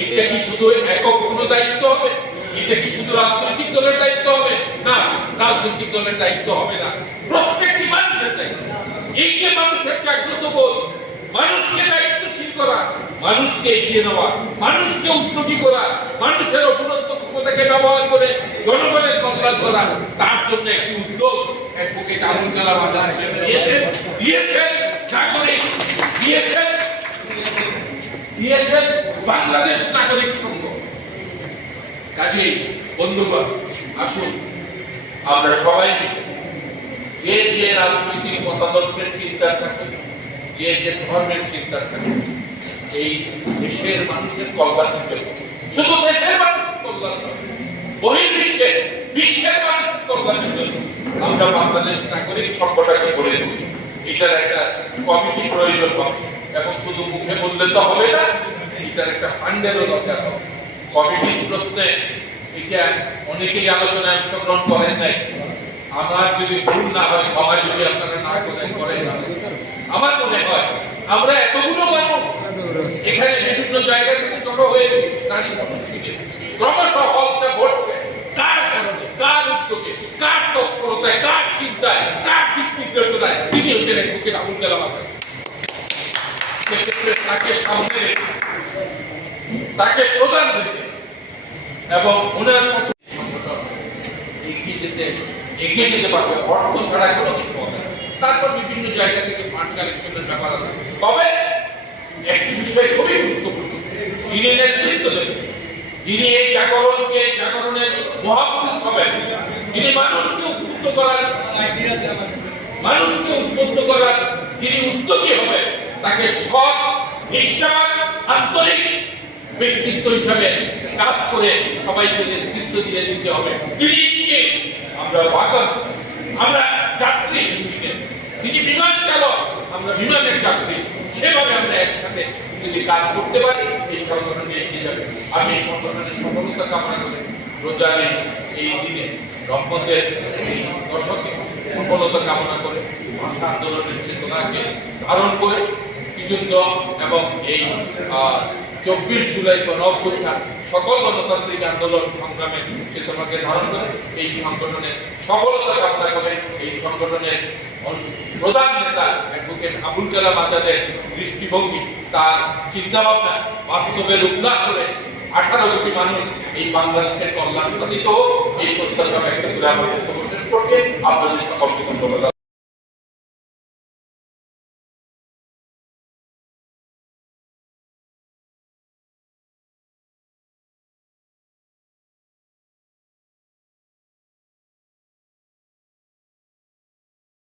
এটা কি শুধু একক কোনো দায়িত্ব হবে? এটা কি শুধু রাজনৈতিক দলের দায়িত্ব হবে? না, রাজনৈতিক দলের দায়িত্ব হবে না, প্রত্যেকটি মানুষের দায়িত্ব। এই যে মানুষের জাগ্রত বোধ, মানুষকে দায়িত্বশীল করা, মানুষকে এগিয়ে নেওয়া, মানুষকে উদ্যোগী করা, মানুষের অপূরন্ত ক্ষমতাকে ব্যবহার করে জনগণের কল্যাণ করা, তার জন্য একটি উদ্যোগ অ্যাডভোকেট আবুল কালাম আজাদ দিয়েছেন বাংলাদেশ নাগরিক সংঘ। কাজেই বন্ধুগণ, আসুন আমরা সবাই মিলে যে যে রাজনৈতিক মতাদর্শের চিন্তা থাকে, যে যে ধর্মের চিন্তা থাকে, এই দেশের মানুষের কল্যাণের জন্য, শুধু দেশের মানুষের কল্যাণ নয়, বহির্বিশ্বে বিশ্বের মানুষের কল্যাণের জন্য আমরা বাংলাদেশ নাগরিক সংগঠনকে গড়ে তুলি। এটার একটা কমিটি প্রয়োজন হবে, এবং শুধু মুখে বললে তো হবে না, এটার একটা ফান্ডেরও দরকার হবে। কমিটির প্রশ্নে এটা অনেকেই আলোচনায় অংশগ্রহণ করেন নাই। আমার যদি ভুল না হয়, ক্ষমা যদি আপনারা না করেন, আমার মনে হয় আমরা এতগুলো মানুষ এখানে বিভিন্ন জায়গা থেকে জড়ো হয়েছি, নারী মানুষ থেকে ক্রমশ হলটা ভরছে। কার কারণে, কার উদ্যোগে, কার তৎপরতায়, কার চিন্তায়, কার দিক নির্দেশনায়? তিনি হচ্ছেন অ্যাডভোকেট আবুল কালাম আজাদ। সেক্ষেত্রে তাকে সামনে রেখে, তাকে প্রদান রেখে এবং ওনার কাছে সংগঠন এগিয়ে যেতে পারবে। অর্থ ছাড়া কোনো কিছু হবে না। তারপর বিভিন্ন জায়গা থেকে ফান্ড কালেকশনের ব্যাপার আছে। তবে একটি বিষয় খুবই গুরুত্বপূর্ণ, যিনি নেতৃত্ব দেবেন, যিনি এই জাগরণের মহাপুরুষ হবেন, যিনি মানুষকে উদ্বুদ্ধ করার যিনি উদ্যোগী হবেন, তাকে সৎ, নিষ্ঠাবান, আন্তরিক ব্যক্তিত্ব হিসাবে কাজ করে সবাইকে নেতৃত্ব দিয়ে দিতে হবে। তিনি আমরা বাহক, আমরা যাত্রী, তিনি বিমান চালক, আমরা বিমানের যাত্রী। সেভাবে আমরা একসাথে যদি কাজ করতে পারি, এই সংগঠনকে এগিয়ে যাবে। আমি এই সংগঠনের সফলতা কামনা করে রোজার এই দিনে, রহমতের এই দশকে সফলতা কামনা করে, ভাষা আন্দোলনের চেতনাকে ধারণ করে যুদ্ধ এবং এই 24 জুলাই গণঅভ্যুত্থান, সকল গণতান্ত্রিক আন্দোলন সংগ্রামের চেতনাকে ধারণ করে এই সংগঠনের সফলতা কামনা করে, এই সংগঠনের প্রধান নেতা অ্যাডভোকেট আবুল কালাম আজাদের দৃষ্টিভঙ্গি, তার চিন্তাভাবনা বাস্তবে রূপলাভ করে 18 কোটি মানুষ এই বাংলাদেশের কল্যাণ সাধিত হোক, এই প্রত্যাশা ব্যক্ত করে আমাদের সর্বশেষ করতে আপনাদের সকলকে ধন্যবাদ।